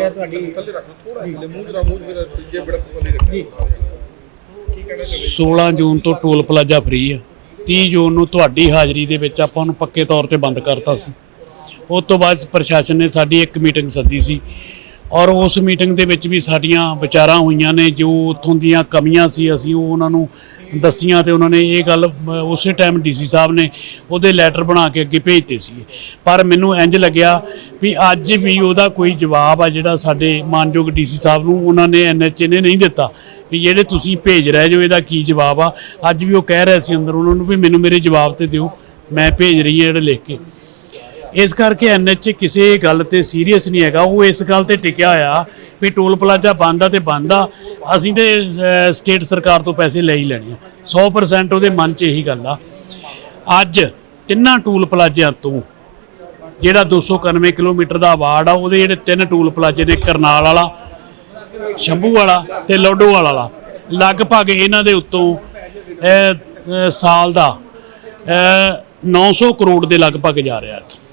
ਹੈ ਤੁਹਾਡੀ। ਥੱਲੇ ਰੱਖ ਲਓ ਥੋੜਾ ਥੱਲੇ ਮੂੰਹ ਜਰਾ ਮੂੰਹ ਜਰਾ ਤੀਜੇ ਬੜਾ ਥੱਲੇ ਰੱਖ ਜੀ। ਕੀ ਕਹਿਣਾ ਚਾਹੁੰਦੇ 16 ਜੂਨ ਤੋਂ ਟੋਲ ਪਲਾਜ਼ਾ ਫ੍ਰੀ ਆ। 30 ਜੂਨ ਨੂੰ ਤੁਹਾਡੀ ਹਾਜ਼ਰੀ ਦੇ ਵਿੱਚ ਆਪਾਂ ਨੂੰ ਪੱਕੇ ਤੌਰ ਤੇ ਬੰਦ ਕਰਤਾ ਸੀ। ਉਸ ਤੋਂ ਬਾਅਦ ਪ੍ਰਸ਼ਾਸਨ ਨੇ ਸਾਡੀ ਇੱਕ ਮੀਟਿੰਗ ਸੱਦੀ ਸੀ। ਔਰ ਉਸ ਮੀਟਿੰਗ ਦੇ ਵਿੱਚ ਵੀ ਸਾਡੀਆਂ ਵਿਚਾਰਾਂ ਹੋਈਆਂ ਨੇ, ਜੋ ਉੱਥੋਂ ਦੀਆਂ ਕਮੀਆਂ ਸੀ, ਅਸੀਂ ਉਹ ਉਹਨਾਂ ਨੂੰ ਦੱਸੀਆਂ ਤੇ ਉਹਨਾਂ ਨੇ ਇਹ ਗੱਲ ਉਸੇ ਟਾਈਮ ਡੀਸੀ ਸਾਹਿਬ ਨੇ ਉਹਦੇ ਲੈਟਰ ਬਣਾ ਕੇ ਅੱਗੇ ਭੇਜਤੇ ਸੀ ਪਰ ਮੈਨੂੰ ਇੰਜ ਲੱਗਿਆ ਵੀ ਅੱਜ ਵੀ ਉਹਦਾ ਕੋਈ ਜਵਾਬ ਆ ਜਿਹੜਾ ਸਾਡੇ ਮਾਨਯੋਗ ਡੀਸੀ ਸਾਹਿਬ ਨੂੰ ਉਹਨਾਂ ਨੇ ਐਨਐਚਏ ਨੇ ਨਹੀਂ ਦਿੱਤਾ। ਵੀ ਜਿਹੜੇ ਤੁਸੀਂ ਭੇਜ ਰਹੇ ਜੋ ਇਹਦਾ ਕੀ ਜਵਾਬ ਆ, ਅੱਜ ਵੀ ਉਹ ਕਹਿ ਰਹੇ ਸੀ ਅੰਦਰ, ਉਹਨਾਂ ਨੂੰ ਵੀ ਮੈਨੂੰ ਮੇਰੇ ਜਵਾਬ ਤੇ ਦਿਓ, ਮੈਂ ਭੇਜ ਰਹੀ ਹਾਂ ਜਿਹੜਾ ਲਿਖ ਕੇ। ਇਸ ਕਰਕੇ ਐਨਐਚਏ ਕਿਸੇ ਗੱਲ ਤੇ ਸੀਰੀਅਸ ਨਹੀਂ ਹੈਗਾ। ਉਹ ਇਸ ਗੱਲ ਤੇ ਟਿਕਿਆ ਹੋਇਆ ਵੀ ਟੋਲ ਪਲਾਜ਼ਾ ਬੰਦ ਆ ਤੇ ਬੰਦ ਆ। ਅਸੀਂ ਤੇ ਸਟੇਟ ਸਰਕਾਰ ਤੋਂ ਪੈਸੇ ਲੈ ਹੀ ਲੈਣੇ ਆ। 100% ਉਹਦੇ ਮਨ 'ਚ ਇਹੀ ਗੱਲ ਆ। ਅੱਜ ਤਿੰਨਾਂ ਟੂਲ ਪਲਾਜ਼ਿਆਂ ਤੋਂ ਜਿਹੜਾ 291 ਕਿਲੋਮੀਟਰ ਦਾ ਵਾਰਡ ਆ ਉਹਦੇ ਜਿਹੜੇ ਤਿੰਨ ਟੂਲ ਪਲਾਜ਼ੇ ਨੇ ਕਰਨਾਲ ਵਾਲਾ ਸ਼ੰਭੂ ਵਾਲਾ ਤੇ ਲੋਡੋਵਾਲ ਵਾਲਾ ਲਗਭਗ ਇਹਨਾਂ ਦੇ ਉੱਤੋਂ ਸਾਲ ਦਾ ਅਹ, 900 ਕਰੋੜ ਦੇ ਲਗਭਗ ਜਾ ਰਿਹਾ ਇੱਥੋਂ।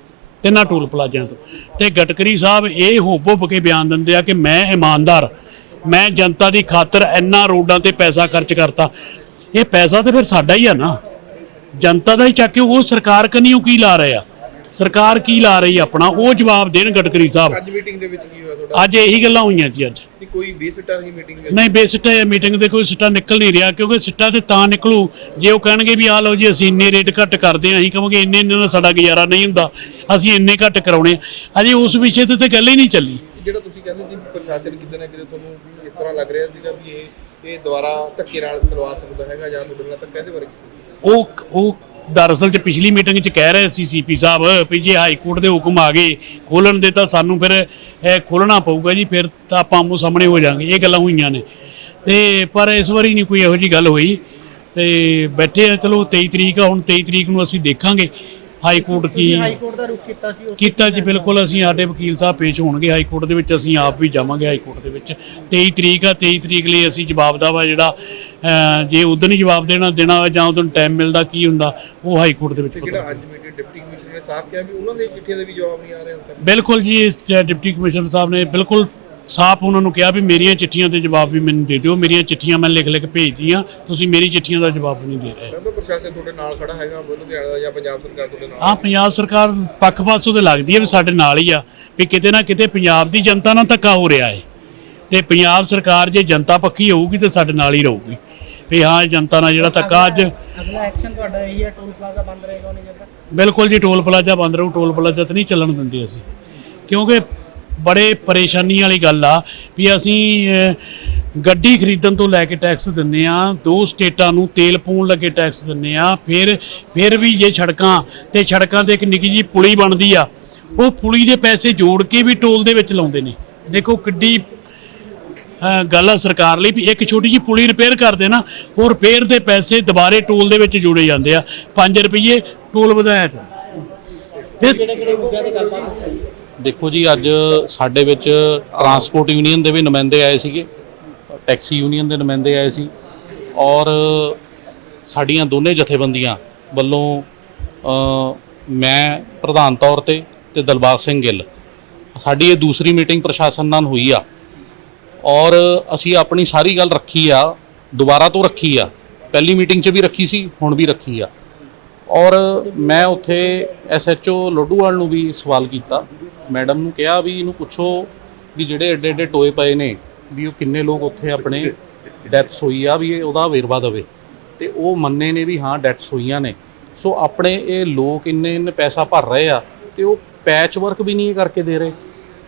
ਤਿੰਨਾਂ ਟੂਲ ਪਲਾਜ਼ਿਆਂ ਤੋਂ। ਤੇ ਗਟਕਰੀ ਸਾਹਿਬ ਇਹ ਹੋਬ ਹੋਬ ਕੇ ਬਿਆਨ ਦਿੰਦੇ ਆ ਕਿ ਮੈਂ ਇਮਾਨਦਾਰ, ਮੈਂ ਜਨਤਾ ਦੀ ਖਾਤਰ ਇੰਨਾ ਰੋਡਾਂ ਤੇ ਪੈਸਾ ਖਰਚ ਕਰਤਾ। ਇਹ ਪੈਸਾ ਤੇ ਫਿਰ ਸਾਡਾ ਹੀ ਆ ਨਾ। ਜਨਤਾ ਦਾ ਹੀ ਚੱਕ ਕੇ ਉਹ ਸਰਕਾਰ ਕਨੀਓ ਕੀ ਲਾ ਰਹੇ ਆ? ਸਰਕਾਰ ਕੀ ਲਾ ਰਹੀ ਆ ਆਪਣਾ ਉਹ ਜਵਾਬ ਦੇਣ ਗਟਕਰੀ ਸਾਹਿਬ। ਅੱਜ ਮੀਟਿੰਗ ਦੇ ਵਿੱਚ ਕੀ ਹੋਇਆ ਤੁਹਾਡਾ? ਅੱਜ ਇਹੀ ਗੱਲਾਂ ਹੋਈਆਂ ਜੀ ਅੱਜ। ਕਿ ਕੋਈ ਬੇਸਿੱਟਾ ਨਹੀਂ ਮੀਟਿੰਗ ਵਿੱਚ? ਨਹੀਂ ਬੇਸਿੱਟਾ ਮੀਟਿੰਗ ਦੇ ਕੋਈ ਸਿੱਟਾ ਨਿਕਲ ਨਹੀਂ ਰਿਹਾ ਕਿਉਂਕਿ ਸਿੱਟਾ ਤੇ ਤਾਂ ਨਿਕਲੂ ਜੇ ਉਹ ਕਹਿਣਗੇ ਵੀ ਆ ਲਓ ਜੀ ਅਸੀਂ ਇੰਨੇ ਰੇਟ ਘੱਟ ਕਰਦੇ ਹਾਂ ਅਸੀਂ ਕਹਾਂਗੇ ਇੰਨੇ ਇੰਨੇ ਨਾਲ ਸਾਡਾ ਗੁਜ਼ਾਰਾ ਨਹੀਂ ਹੁੰਦਾ ਅਸੀਂ ਇੰਨੇ ਘੱਟ ਕਰਾਉਣੇ ਆ। ਅਜੇ ਉਸ ਵਿਸ਼ੇ ਤੇ ਤਾਂ ਗੱਲ ਹੀ ਨਹੀਂ ਚੱਲੀ। ਜਿਹੜਾ ਤੁਸੀਂ ਕਹਿੰਦੇ ਸੀ ਪ੍ਰਸ਼ਾਸਨ ਕਿਤੇ ਨਾ ਕਿਤੇ ਤੁਹਾਨੂੰ ਇਸ ਤਰ੍ਹਾਂ ਲੱਗ ਰਿਹਾ ਸੀਗਾ ਵੀ ਇਹ ਇਹ ਦੁਬਾਰਾ ਧੱਕੇ ਨਾਲ ਕਰਵਾ ਸਕਦਾ ਹੈਗਾ ਜਾਂ ਨਾਲ ਧੱਕਾ ਇਹਦੇ ਬਾਰੇ ਉਹ ਉਹ ਦਰਅਸਲ ਚ ਪਿਛਲੀ ਮੀਟਿੰਗ ਚ ਕਹਿ ਰਹੇ ਸੀ ਸੀਪੀ ਸਾਹਿਬ ਵੀ ਜੇ ਹਾਈ ਕੋਰਟ ਦੇ ਹੁਕਮ ਆ ਗਏ ਖੋਲਣ ਦੇ ਤਾਂ ਸਾਨੂੰ ਫਿਰ ਇਹ ਖੋਲਣਾ ਪਊਗਾ ਜੀ, ਫਿਰ ਤਾਂ ਆਪਾਂ ਆਮੋ ਸਾਹਮਣੇ ਹੋ ਜਾਾਂਗੇ। ਇਹ ਗੱਲਾਂ ਹੋਈਆਂ ਨੇ। ਤੇ ਪਰ ਇਸ ਵਾਰੀ ਨਹੀਂ ਕੋਈ ਇਹੋ ਜੀ ਗੱਲ ਹੋਈ। ਤੇ ਬੈਠੇ ਆ, ਚਲੋ 23 ਤਰੀਕ ਆ, ਹੁਣ 23 ਤਰੀਕ ਨੂੰ ਅਸੀਂ ਦੇਖਾਂਗੇ। ਹਾਈ ਕੋਰਟ ਕੀ ਹਾਈ ਕੋਰਟ ਦਾ ਰੁਖ ਕੀਤਾ ਸੀ ਕੀਤਾ ਜੀ ਬਿਲਕੁਲ ਅਸੀਂ ਸਾਡੇ ਵਕੀਲ ਸਾਹਿਬ ਪੇਸ਼ ਹੋਣਗੇ ਹਾਈ ਕੋਰਟ ਦੇ ਵਿੱਚ ਅਸੀਂ ਆਪ ਵੀ ਜਾਵਾਂਗੇ ਹਾਈ ਕੋਰਟ ਦੇ ਵਿੱਚ। 23 ਤਰੀਕ ਆ 23 ਤਰੀਕ ਲਈ ਅਸੀਂ ਜਵਾਬ ਦਾ ਵਾ ਜਿਹੜਾ ਜੇ ਉਦੋਂ ਹੀ ਜਵਾਬ ਦੇਣਾ ਦੇਣਾ ਜਾਂ ਉਦੋਂ ਟਾਈਮ ਮਿਲਦਾ ਕੀ ਹੁੰਦਾ ਉਹ ਹਾਈ ਕੋਰਟ ਦੇ ਵਿੱਚ ਪਤਾ ਜਿਹੜਾ ਅੱਜ ਮੀਟਿੰਗ ਡਿਪਟੀ ਕਮਿਸ਼ਨਰ ਨੇ ਸਾਫ਼ ਕਿਹਾ ਵੀ ਉਹਨਾਂ ਦੇ ਚਿੱਠੀਆਂ ਦੇ ਵੀ ਜਵਾਬ ਨਹੀਂ ਆ ਰਹੇ ਹੁਣ ਤੱਕ। ਬਿਲਕੁਲ ਜੀ ਡਿਪਟੀ ਕਮਿਸ਼ਨਰ ਸਾਹਿਬ ਨੇ ਬਿਲਕੁਲ ਸਾਫ਼ ਉਹਨਾਂ ਨੂੰ ਕਿਹਾ ਵੀ ਮੇਰੀਆਂ ਚਿੱਠੀਆਂ ਦੇ ਜਵਾਬ ਵੀ ਮੈਨੂੰ ਦੇ ਦਿਓ ਮੇਰੀਆਂ ਚਿੱਠੀਆਂ ਮੈਂ ਲਿਖ ਲਿਖ ਭੇਜਦੀਆਂ ਤੁਸੀਂ ਮੇਰੀ ਚਿੱਠੀਆਂ ਦਾ ਜਵਾਬ ਨਹੀਂ ਦੇ ਰਹੇ। ਕਹਿੰਦਾ ਪ੍ਰਸ਼ਾਸਨ ਤੁਹਾਡੇ ਨਾਲ ਖੜਾ ਹੈਗਾ ਲੁਧਿਆਣਾ ਦਾ ਜਾਂ ਪੰਜਾਬ ਸਰਕਾਰ ਤੁਹਾਡੇ ਨਾਲ? ਆ ਪੰਜਾਬ ਸਰਕਾਰ ਪੱਖ ਪਾਸੋਂ ਤੇ ਲੱਗਦੀ ਹੈ ਵੀ ਸਾਡੇ ਨਾਲ ਹੀ ਆ ਵੀ ਕਿਤੇ ਨਾ ਕਿਤੇ ਪੰਜਾਬ ਦੀ ਜਨਤਾ ਨਾਲ ਧੱਕਾ ਹੋ ਰਿਹਾ ਹੈ। ਤੇ ਪੰਜਾਬ ਸਰਕਾਰ ਜੇ ਜਨਤਾ ਪੱਖੀ ਹੋਊਗੀ ਤੇ ਸਾਡੇ ਨਾਲ ਹੀ ਰਹੂਗੀ। ਵੀ ਹਾਂ ਜਨਤਾ ਨਾਲ ਜਿਹੜਾ ਧੱਕਾ ਅੱਜ ਅਗਲਾ ਐਕਸ਼ਨ ਤੁਹਾਡਾ ਇਹੀ ਹੈ ਟੋਲ ਪਲਾਜ਼ਾ ਬੰਦ ਰਹੇਗਾ ਉਹਨੇ ਜਿਹੜਾ ਬਿਲਕੁਲ ਜੀ ਟੋਲ ਪਲਾਜ਼ਾ ਬੰਦ ਰਹੂ ਟੋਲ ਪਲਾਜ਼ਾ ਤੇ ਨਹੀਂ ਚੱਲਣ ਦਿੰਦੇ ਅਸੀਂ। ਕਿਉਂਕਿ ਬੜੇ ਪਰੇਸ਼ਾਨੀ ਵਾਲੀ ਗੱਲ ਆ ਵੀ ਅਸੀਂ ਗੱਡੀ ਖਰੀਦਣ ਤੋਂ ਲੈ ਕੇ ਟੈਕਸ ਦਿੰਨੇ ਆ, ਦੋ ਸਟੇਟਾਂ ਨੂੰ ਤੇਲ ਪਾਉਣ ਲੱਗੇ ਟੈਕਸ ਦਿੰਨੇ ਆ, ਫਿਰ ਫਿਰ ਵੀ ਜੇ ਸੜਕਾਂ, ਤੇ ਸੜਕਾਂ ਤੇ ਇੱਕ ਨਿੱਕੀ ਜੀ ਪੁਲੀ ਬਣਦੀ ਆ, ਉਹ ਪੁਲੀ ਦੇ ਪੈਸੇ ਜੋੜ ਕੇ ਵੀ ਟੋਲ ਦੇ ਵਿੱਚ ਲਾਉਂਦੇ ਨੇ। ਦੇਖੋ ਕਿੱਡੀ ਗੱਲ ਆ ਸਰਕਾਰ ਲਈ ਵੀ ਇੱਕ ਛੋਟੀ ਜਿਹੀ ਪੁਲੀ ਰਿਪੇਅਰ ਕਰਦੇ ਨਾ, ਉਹ ਰਿਪੇਅਰ ਦੇ ਪੈਸੇ ਦੁਬਾਰੇ ਟੋਲ ਦੇ ਵਿੱਚ ਜੋੜੇ ਜਾਂਦੇ ਆ। 5 ਰੁਪਏ ਟੋਲ ਵਧਾਇਆ ਜਾਂਦਾ। ਇਸ ਕਿਹੜੇ ਕਿਹੜੇ ਮੁੱਦਿਆਂ ਤੇ ਗੱਲਬਾਤ ਦੇਖੋ ਜੀ, ਅੱਜ ਸਾਡੇ ਵਿੱਚ ਟਰਾਂਸਪੋਰਟ ਯੂਨੀਅਨ ਦੇ ਵੀ ਨੁਮਾਇੰਦੇ ਆਏ ਸੀਗੇ ਟੈਕਸੀ ਯੂਨੀਅਨ ਦੇ ਨੁਮਾਇੰਦੇ ਆਏ ਸੀ ਔਰ ਸਾਡੀਆਂ ਦੋਨੇ ਜਥੇਬੰਦੀਆਂ ਵੱਲੋਂ ਮੈਂ ਪ੍ਰਧਾਨ ਤੌਰ ਤੇ ਤੇ ਦਲਬਾਗ ਸਿੰਘ ਗਿੱਲ, ਸਾਡੀ ਇਹ ਦੂਸਰੀ ਮੀਟਿੰਗ ਪ੍ਰਸ਼ਾਸਨ ਨਾਲ ਹੋਈ ਆ ਔਰ ਅਸੀਂ ਆਪਣੀ ਸਾਰੀ ਗੱਲ ਰੱਖੀ ਆ, ਦੁਬਾਰਾ ਤੋਂ ਰੱਖੀ ਆ, ਪਹਿਲੀ ਮੀਟਿੰਗ 'ਚ ਵੀ ਰੱਖੀ ਸੀ, ਹੁਣ ਵੀ ਰੱਖੀ ਆ। ਔਰ ਮੈਂ ਉੱਥੇ ਐਸਐਚਓ ਲੋਡੂਵਾਲ ਨੂੰ ਵੀ ਸਵਾਲ ਕੀਤਾ। ਮੈਡਮ ਨੂੰ ਕਿਹਾ ਵੀ ਇਹਨੂੰ ਪੁੱਛੋ ਵੀ ਜਿਹੜੇ ਐਡੇ ਐਡੇ ਟੋਏ ਪਏ ਨੇ ਵੀ ਉਹ ਕਿੰਨੇ ਲੋਕ ਉੱਥੇ ਆਪਣੇ ਡੈਥਸ ਹੋਈ ਆ ਵੀ ਇਹ ਉਹਦਾ ਵੇਰਵਾ ਦੇਵੇ। ਤੇ ਉਹ ਮੰਨੇ ਨੇ ਵੀ ਹਾਂ ਡੈਥਸ ਹੋਈਆਂ ਨੇ। ਸੋ ਆਪਣੇ ਇਹ ਲੋਕ ਇੰਨੇ ਇੰਨੇ ਪੈਸਾ ਭਰ ਰਹੇ ਆ ਤੇ ਉਹ ਪੈਚ ਵਰਕ ਵੀ ਨਹੀਂ ਕਰਕੇ ਦੇ ਰਹੇ।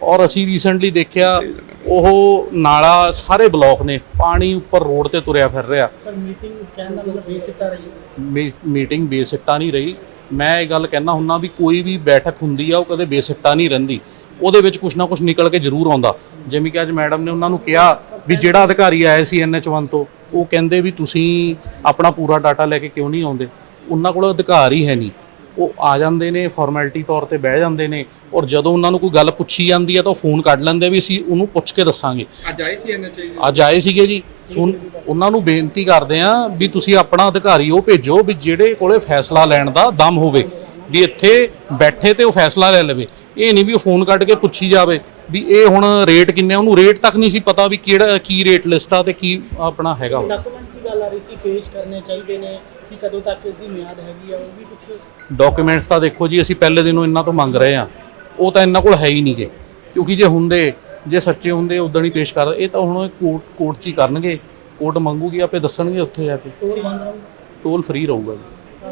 ਔਰ ਅਸੀਂ ਰੀਸੈਂਟਲੀ ਦੇਖਿਆ ਉਹ ਨਾਲਾ ਸਾਰੇ ਬਲੌਕ ਨੇ ਪਾਣੀ ਉੱਪਰ ਰੋਡ ਤੇ ਤੁਰਿਆ ਫਿਰ ਰਿਹਾ। ਸਰ ਮੀਟਿੰਗ ਕਹਿਣ ਦਾ ਮਤਲਬ ਬੇਸਿੱਟਾ ਰਹੀ ਮੀਟਿੰਗ ਬੇਸਿੱਟਾ ਨਹੀਂ ਰਹੀ। ਮੈਂ ਇਹ ਗੱਲ ਕਹਿਣਾ ਹੁੰਨਾ ਵੀ ਕੋਈ ਵੀ ਬੈਠਕ ਹੁੰਦੀ ਆ ਉਹ ਕਦੇ ਬੇਸਿੱਟਾ ਨਹੀਂ ਰਹਿੰਦੀ। ਉਹਦੇ ਵਿੱਚ ਕੁਛ ਨਾ ਕੁਛ ਨਿਕਲ ਕੇ ਜ਼ਰੂਰ ਆਉਂਦਾ। ਜਿਵੇਂ ਕਿ ਅੱਜ ਮੈਡਮ ਨੇ ਉਹਨਾਂ ਨੂੰ ਕਿਹਾ ਵੀ ਜਿਹੜਾ ਅਧਿਕਾਰੀ ਆਇਆ ਸੀ NH1 ਤੋਂ ਉਹ ਕਹਿੰਦੇ ਵੀ ਤੁਸੀਂ ਆਪਣਾ ਪੂਰਾ ਡਾਟਾ ਲੈ ਕੇ ਕਿਉਂ ਨਹੀਂ ਆਉਂਦੇ? ਉਹਨਾਂ ਕੋਲ ਅਧਿਕਾਰ ਹੀ ਹੈ ਨਹੀਂ। ਉਹ ਆ ਜਾਂਦੇ ਨੇ ਫਾਰਮੈਲਿਟੀ ਤੌਰ ਤੇ ਬਹਿ ਜਾਂਦੇ ਨੇ ਔਰ ਜਦੋਂ ਉਹਨਾਂ ਨੂੰ ਕੋਈ ਗੱਲ ਪੁੱਛੀ ਜਾਂਦੀ ਹੈ ਤਾਂ ਉਹ ਫੋਨ ਕੱਢ ਲੈਂਦੇ ਵੀ ਅਸੀਂ ਉਹਨੂੰ ਪੁੱਛ ਕੇ ਦੱਸਾਂਗੇ। ਅੱਜ ਆਏ ਸੀ ਐਨਐਚਆਈ ਅੱਜ ਆਏ ਸੀਗੇ ਜੀ। ਹੁਣ ਉਹਨਾਂ ਨੂੰ ਬੇਨਤੀ ਕਰਦੇ ਆ ਵੀ ਤੁਸੀਂ ਆਪਣਾ ਅਧਿਕਾਰੀ ਉਹ ਭੇਜੋ ਵੀ ਜਿਹੜੇ ਕੋਲੇ ਫੈਸਲਾ ਲੈਣ ਦਾ ਦਮ ਹੋਵੇ ਵੀ ਇੱਥੇ ਬੈਠੇ ਤੇ ਉਹ ਫੈਸਲਾ ਲੈ ਲਵੇ। ਇਹ ਨਹੀਂ ਵੀ ਫੋਨ ਕੱਢ ਕੇ ਪੁੱਛੀ ਜਾਵੇ ਵੀ ਇਹ ਹੁਣ ਰੇਟ ਕਿੰਨੇ ਆ, ਉਹਨੂੰ ਰੇਟ ਤੱਕ ਨਹੀਂ ਸੀ ਪਤਾ ਵੀ ਕਿਹੜਾ ਕੀ ਰੇਟ ਲਿਸਟ ਆ ਤੇ ਕੀ ਆਪਣਾ ਹੈਗਾ। ਡਾਕੂਮੈਂਟਸ ਦੀ ਗੱਲ ਆ ਰਹੀ ਸੀ ਪੇਸ਼ ਕਰਨੇ ਚਾਹੀਦੇ ਨੇ। ਕਿ ਕਦੋਂ ਤੱਕ ਇਸ ਦੀ ਮਿਆਦ ਹੈਗੀ ਆ ਉਹ ਵੀ ਕੁਝ ਡਾਕੂਮੈਂਟਸ ਤਾਂ ਦੇਖੋ ਜੀ ਅਸੀਂ ਪਹਿਲੇ ਦਿਨੋਂ ਇਹਨਾਂ ਤੋਂ ਮੰਗ ਰਹੇ ਆ। ਉਹ ਤਾਂ ਇਹਨਾਂ ਕੋਲ ਹੈ ਹੀ ਨਹੀਂਗੇ। ਕਿਉਂਕਿ ਜੇ ਹੁੰਦੇ ਜੇ ਸੱਚੇ ਹੁੰਦੇ ਉਦੋਂ ਹੀ ਪੇਸ਼ ਕਰ ਇਹ ਤਾਂ ਹੁਣ ਕੋਰਟ ਕੋਰਟ 'ਚ ਹੀ ਕਰਨਗੇ। ਕੋਰਟ ਮੰਗੂਗੀ ਆਪੇ ਦੱਸਣਗੇ ਉੱਥੇ ਜਾ ਕੇ। ਟੋਲ ਬੰਦ ਰਹੂਗਾ। ਟੋਲ ਫ੍ਰੀ ਰਹੂਗਾ ਜੀ।